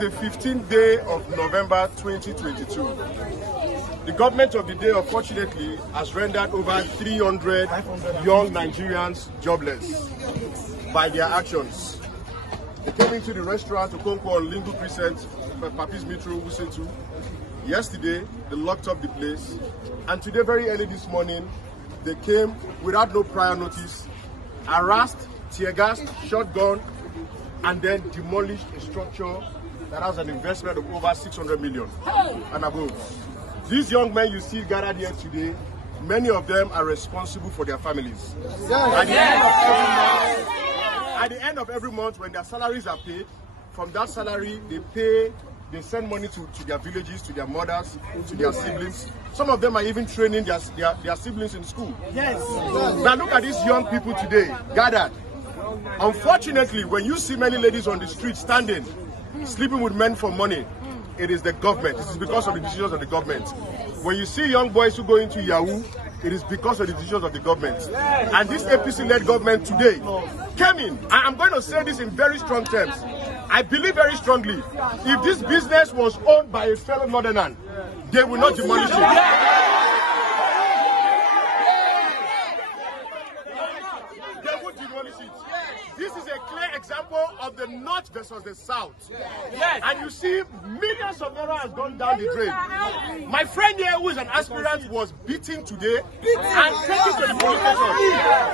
The 15th day of November 2022. The government of the day, unfortunately, has rendered over 300 young Nigerians jobless by their actions. They came into the restaurant to Okonkwo on Lingu Crescent, Papis Metro, Wusetu. Yesterday, they locked up the place, and today, very early this morning, they came without no prior notice, harassed, tear-gassed, shotgun, and then demolished a structure that has an investment of over 600 million and above. These young men you see gathered here today, many of them are responsible for their families. At the end of every month, when their salaries are paid, from that salary they send money to their villages, to their mothers, to their siblings. Some of them are even training their siblings in school. Yes. Now look at these young people today gathered. Unfortunately, when you see many ladies on the street standing, sleeping with men for money, it is the government. This is because of the decisions of the government. When you see young boys who go into Yahoo, it is because of the decisions of the government. And this APC-led government today came in. I'm going to say this in very strong terms. I believe very strongly, if this business was owned by a fellow Northerner, they will not demolish it. They would demolish it. This is a clear example of the North versus the South. Yes. And you see, millions of naira has gone down the drain. My friend here, who is an aspirant, was beaten today and taken to the police station.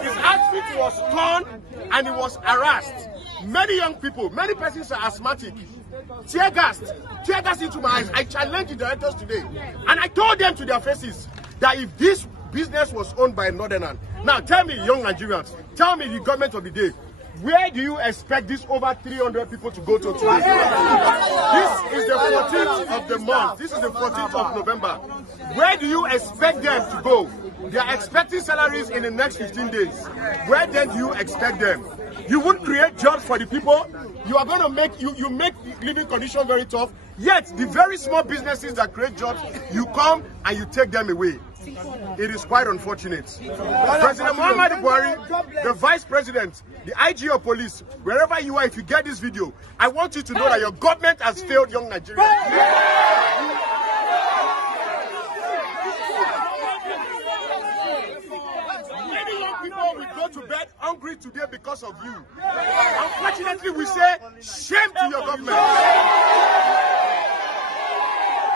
His outfit was torn and he was harassed. Many young people, many persons are asthmatic. Tear gas into my eyes. I challenged the directors today, and I told them to their faces that if this business was owned by a Northerner, now tell me, young Nigerians, tell me, the government of the day, where do you expect these over 300 people to go to today? This is the 14th of the month. This is the 14th of November. Where do you expect them to go? They are expecting salaries in the next 15 days. Where then do you expect them? You won't create jobs for the people. You are going to make living conditions very tough. Yet the very small businesses that create jobs, you come and you take them away. It is quite unfortunate. President Muhammadu Buhari, the Vice President, the IG of Police, wherever you are, if you get this video, I want you to know that your government has failed young Nigerians. Many young people will go to bed hungry today because of you. Unfortunately, we say, shame to your government.